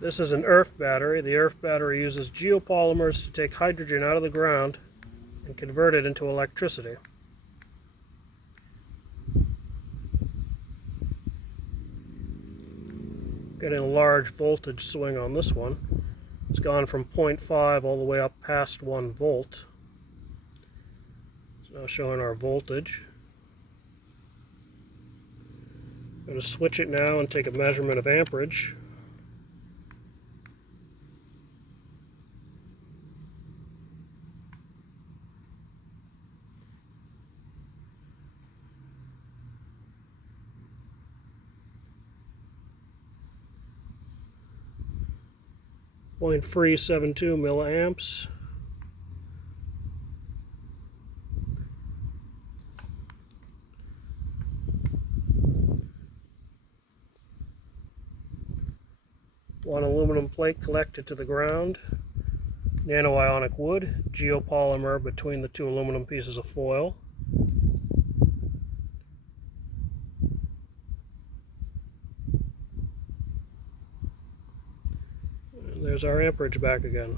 This is an earth battery. The earth battery uses geopolymers to take hydrogen out of the ground and convert it into electricity. Getting a large voltage swing on this one. It's gone from 0.5 all the way up past 1 volt. It's now showing our voltage. I'm going to switch it now and take a measurement of amperage. .372 milliamps. One aluminum plate collected to the ground. Nanionic wood, geopolymer between the two aluminum pieces of foil. And there's our amperage back again.